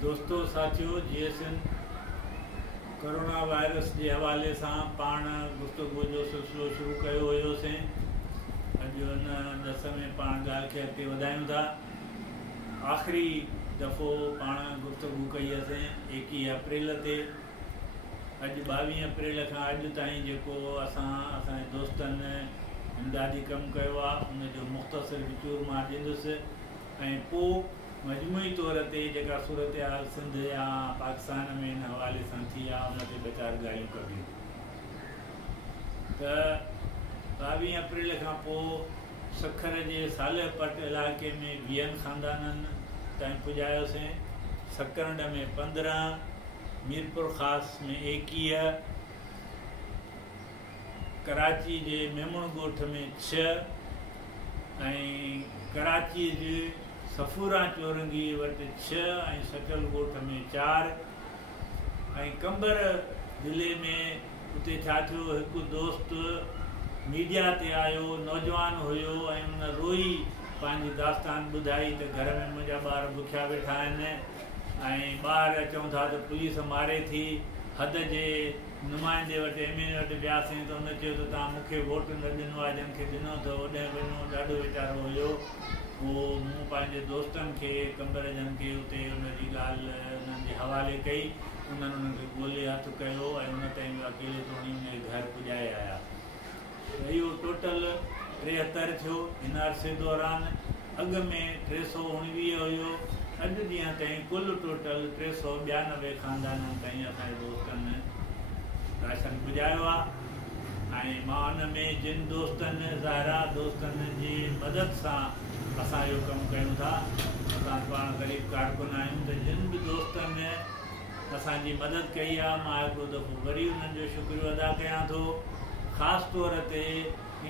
दोस्तों साथियों GSN corona virus के हवाले से पाण गुफ्तगू जो सिलसिलो शुरू किया हुयोसीं। अॼु उन दस में पाण ॻाल्हि खे अॻिते वधायूं था। आख़िरी दफ़ो पाण गुफ्तगू कई असीं 21 अप्रैल ते। अॼु 22 अप्रैल खां अॼु ताईं जेको असांजे दोस्तनि इमदादी कमु कयो आहे उनजो मुख़्तसिर विचूर मां ॾींदुसि ऐं पोइ मजमूई तौर ते जेका सूरत हाल सिंध या पाकिस्तान में इन हवाले सां थी आहे उन ते ॿ चारि ॻाल्हियूं कबियूं। त 22 अप्रैल खां पोइ सखर जे सालेपट इलाइक़े में 20 ख़ानदाननि ताईं पुॼायोसीं। सकरंड में 15, मीरपुर ख़ासि में 21, कराची जे मेमण ॻोठ में 6 ऐं कराची जे सफूरा चौरंगी वटि 6 ऐं सचल ॻोठ में 4 ऐं कंबर ज़िले में उते छा थियो, हिकु दोस्त मीडिया ते आयो, नौजवान हुयो ऐं उन रोई पंहिंजी दास्तान ॿुधाई त घर में मुंहिंजा ॿार बुखिया वेठा आहिनि ऐं ॿार चवनि था त पुलिस मारे थी। हद जे नुमाइंदे वटि MLA वटि वियासीं त उन चयो त तव्हां मूंखे वोट न ॾिनो आहे, जिन खे ॾिनो अथव ओॾे वञो। ॾाढो वीचारो हुयो। पोइ मूं पंहिंजे दोस्तनि खे कंबर जन खे उते उनजी ॻाल्हि उन्हनि जे हवाले कई। उन्हनि उनखे ॻोल्हे हथु कयो ऐं उन ताईं अकेले तोड़ी उन घर पुॼाए आया। इहो टोटल 73 थियो। हिन अरसे दौरान अॻु में 319 हुयो। अॼु ॾींहं ताईं कुल टोटल 392 ख़ानदाननि ताईं असांजे दोस्तनि राशन पुॼायो आहे। ऐं मां उन में जिन दोस्तनि ज़ाहिरा दोस्तनि जी मदद सां असां इहो कमु कयूं था, असां पाण ग़रीब कारकुन आहियूं, त जिन बि दोस्तनि असांजी मदद कई आहे मां हिकिड़ो दफ़ो वरी उन्हनि जो शुक्रियो अदा कयां थो। ख़ासि तौर ते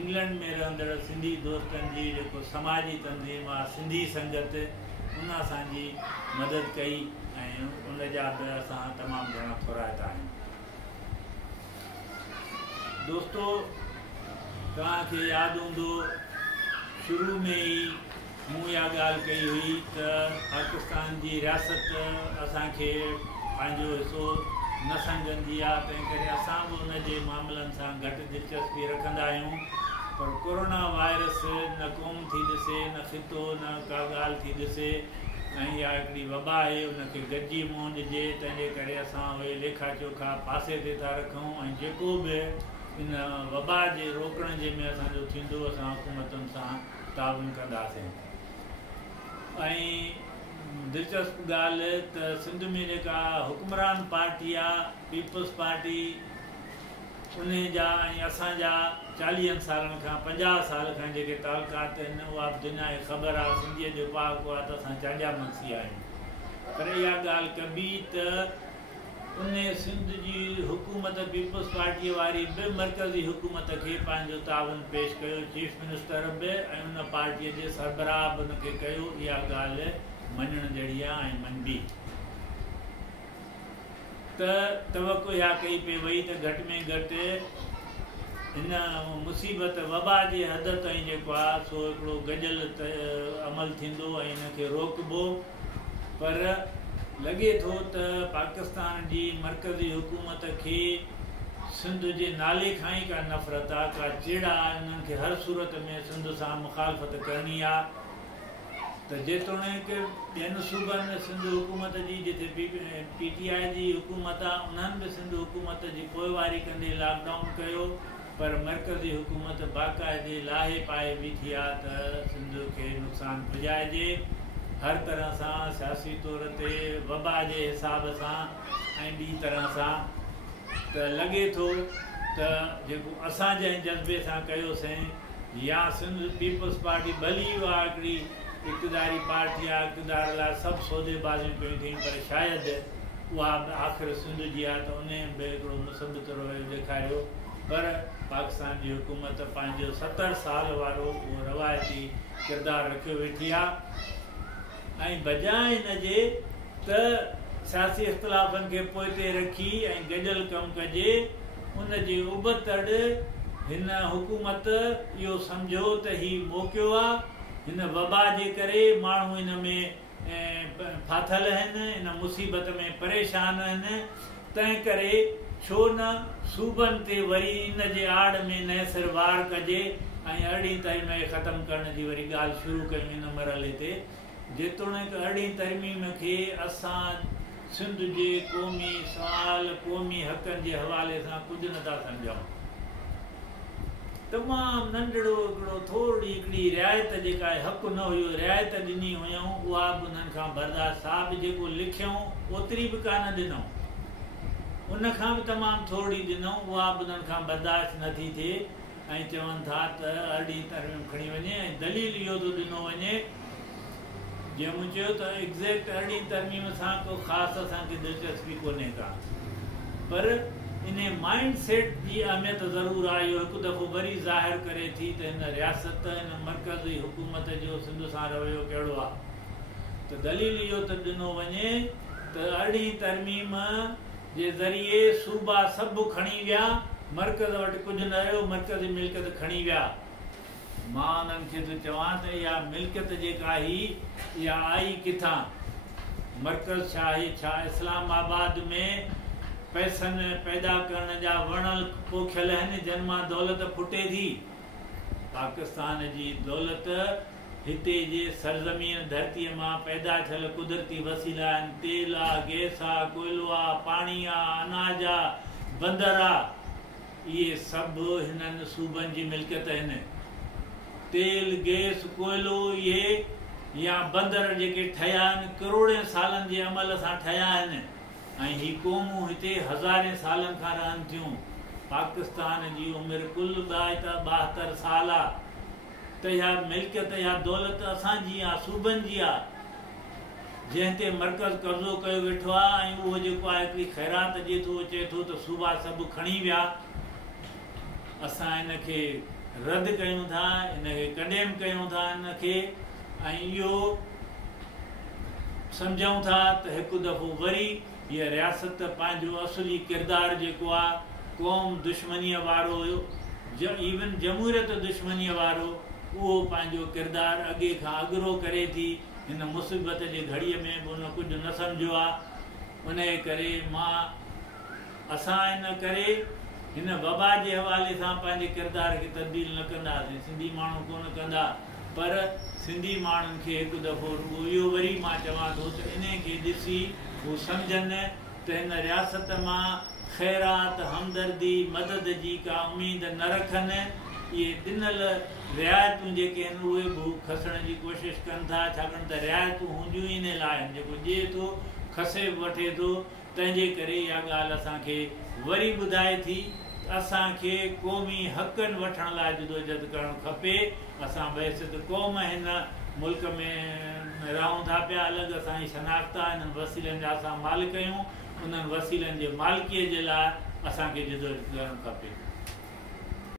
इंग्लैंड में रहंदड़ सिंधी दोस्तनि जी जेको समाजी तंज़ीम आहे सिंधी संगत, उन असांजी मदद कई ऐं उन जा बि असां तमामु घणा थोराइता आहियूं। दोस्तो तव्हांखे यादि हूंदो शुरू में ई मूं इहा ॻाल्हि कई हुई त पाकिस्तान जी रियासत असांखे पंहिंजो हिसो न सम्झंदी आहे, तंहिं करे असां बि उनजे मामलनि सां घटि दिलचस्पी रखंदा आहियूं। पर कोरोना वायरस न क़ौम थी ॾिसे, न ख़ितो, न का ॻाल्हि थी ॾिसे ऐं इहा हिकिड़ी वबा आहे, उनखे गॾिजी मुंहुं ॾिजे। तंहिंजे करे असां उहे लेखा चोखा पासे ते था रखूं ऐं जेको बि इन वबा जे रोकण जे में असांजो थींदो असां हुकूमतुनि सां ताउन कंदासीं। ऐं दिलचस्प ॻाल्हि त सिंध में जेका हुकुमरान पार्टी आहे पीपल्स पार्टी, उन जा ऐं असांजा 40 सालनि खां 50 साल खां जेके तालुकात आहिनि उहा बि दुनिया खे ख़बर आहे। सिंधीअ जो पाक आहे त असां चांजा मनसी आहियूं। पर इहा ॻाल्हि कबी त उन सिंध जी हुकूमत पीपल्स पार्टीअ वारी बि मर्कज़ी हुकूमत खे पंहिंजो ताउन पेश कयो। चीफ मिनिस्टर बि ऐं उन पार्टीअ जे सरबराह बि उनखे कयो। इहा ॻाल्हि मञण जहिड़ी आहे ऐं मञबी। त तवक़ो इहा कई पई वई त घटि में घटि हिन मुसीबत वबा जे हद ताईं जेको आहे सो हिकिड़ो गॾियल अमल थींदो ऐं हिनखे रोकबो। पर लॻे थो त पाकिस्तान जी मर्कज़ी हुकूमत खे सिंध जे नाले खां ई का नफ़रत आहे, का चिड़ आहे। इन्हनि खे हर सूरत में सिंध सां मुखालफ़त करणी आहे। त जेतोणीकि ॿियनि सूबनि सिंध हुकूमत जी जिते PTI जी हुकूमत आहे उन्हनि बि सिंध हुकूमत जी पोइवारी कंदे लॉकडाउन कयो, पर मर्कज़ी हुकूमत बाक़ाइदे लाहे पाए बीठी आहे त सिंध खे नुक़सानु पुॼाइजे हर तरह सां, सियासी तौर ते वबा जे हिसाब सां ऐं ॿी तरह सां। त लॻे थो त जेको असां जंहिं जज़्बे सां कयोसीं, या सिंध पीपल्स पार्टी भली उहा हिकिड़ी इक़्तिदारी पार्टी आहे, इक़्तिदार लाइ सभु सौदेबाज़ियूं कयूं अथई, पर शायदि उहा बि आख़िर सिंध जी आहे त उन बि हिकिड़ो मुसबित रवैयो ॾेखारियो। पर पाकिस्तान जी हुकूमत पंहिंजो 70 साल वारो उहो रवायती किरदारु रखियो वेठी आहे ऐं बजाए हिनजे त सियासी इख़्तिलाफ़नि खे पोइ ते रखी ऐं गॾियल कमु कजे, उनजे उबतड़ हिन हुकूमत इहो सम्झो त ही मौक़ियो आहे। हिन वबा जे करे माण्हू हिन में फाथल आहिनि, इन मुसीबत में परेशान आहिनि। तंहिं करे छो न सूबनि ते वरी इन जे आड़ में न सिर वार कजे ऐं अरिड़हीं तरमीम ख़तमु करण जी वरी ॻाल्हि शुरू कयूं इन मरहले ते। जेतोणीकि अरिड़हीं तरमीम खे असां सिंध जे क़ौमी सवाल क़ौमी हक़नि जे हवाले सां कुझु नथा सम्झूं। तमामु नंढड़ो हिकिड़ो थोरी हिकिड़ी रिआयत जेका हक़ु न हुयो रिआयत ॾिनी हुयूं, उहा बि उन्हनि खां बर्दाश्त साहब जेको लिखियऊं ओतिरी बि कान ॾिनऊं, उनखां बि तमामु थोरी ॾिनऊं, उहा बि उन्हनि खां बर्दाश्त नथी थिए ऐं चवनि था त अरिड़हीं तरमीम खणी वञे ऐं दलील इहो थो ॾिनो वञे। जीअं मूं चयो त एग्ज़ैक्ट अरिड़हीं तरमीम सां को ख़ासि असांखे दिलचस्पी कोन्हे का, पर इन माइंड सेट जी अहमियत ज़रूरु आहे। इहो हिकु दफ़ो वरी ज़ाहिर करे थी त हिन रियासत हिन मर्कज़ी हुकूमत जो सिंध सां रवैयो कहिड़ो आहे। त दलील इहो त ॾिनो वञे त अरिड़हीं तरमीम जे ज़रिए सूबा सभु खणी विया, मर्कज़ वटि कुझु न रहियो, मर्कज़ी मिल्कियत खणी विया। मां उन्हनि खे त चवां त इहा मिल्कियत जेका ही इहा आई किथां? मर्कज़ छा आहे? छा इस्लामाबाद में पैसनि पैदा करण जा वण पोखियल आहिनि जन मां दौलत फुटे थी? पाकिस्तान जी दौलत हिते जे सरज़मीन धरतीअ मां पैदा थियल कुदरती वसीला आहिनि। तेल आहे, गैस आहे, कोयलो आहे, पाणी आहे, अनाज आहे, बंदर आहे, इहे सभु हिननि सूबनि जी मिल्कियत आहिनि। तेल, गैस, कोयलो इहे या बंदर जेके ठहिया आहिनि करोड़े सालनि जे अमल सां ठहिया आहिनि ऐं ही क़ौमूं हिते हज़ारे सालनि खां रहनि थियूं। पाकिस्तान जी उमिरि कुल 72 साल आहे, त इहा मिल्कियत इहा दौलत असांजी आहे, सूबनि जी आहे, जंहिं ते मर्कज़ कब्ज़ो कयो वेठो आहे। ऐं उहो जेको आहे हिकिड़ी ख़ैरात ॾिए थो, अचे थो त सूबा सभु खणी विया। असां इनखे रद्द कयूं था, इनखे कंडेम कयूं था इनखे, ऐं इहो सम्झूं था त हिकु दफ़ो वरी हीअ रियासत पंहिंजो असली किरदारु जेको आहे क़ौम दुश्मनीअ वारो हुयो, इवन जमहूरियत दुश्मनीअ वारो, उहो पंहिंजो किरदारु अॻे खां अॻिरो करे थी। हिन मुसीबत जे घड़ीअ में बि उन कुझु न सम्झो आहे। उन करे असां इन करे हिन वबा जे हवाले सां पंहिंजे किरदार खे तब्दील न कंदासीं। सिंधी माण्हू कोन कंदा, पर सिंधी माण्हुनि खे हिकु दफ़ो इहो वरी मां चवां थो त इन खे ॾिसी हू सम्झनि त हिन रियासत मां ख़ैरात, हमदर्दी, मदद जी का उमेद न रखनि। इहे ॾिनल रिआयतूं जेके आहिनि उहे बि खसण जी कोशिशि कनि था, छाकाणि त रिआयतूं हूंदियूं ई इन लाइ आहिनि, जेको ॾिए थो खसे बि वठे थो। तंहिंजे करे इहा ॻाल्हि असांखे वरी ॿुधाए थी असांखे क़ौमी हक़नि वठण लाइ जदोजहद करणु खपे। असां बहसियत क़ौम हिन मुल्क में रहूं था पिया, अलॻि असांजी शनाख़्त आहे, हिननि वसीलनि जा असां मालिक आहियूं। उन्हनि वसीलनि जे मालिकीअ जे लाइ असांखे जदोजहद करणु खपे।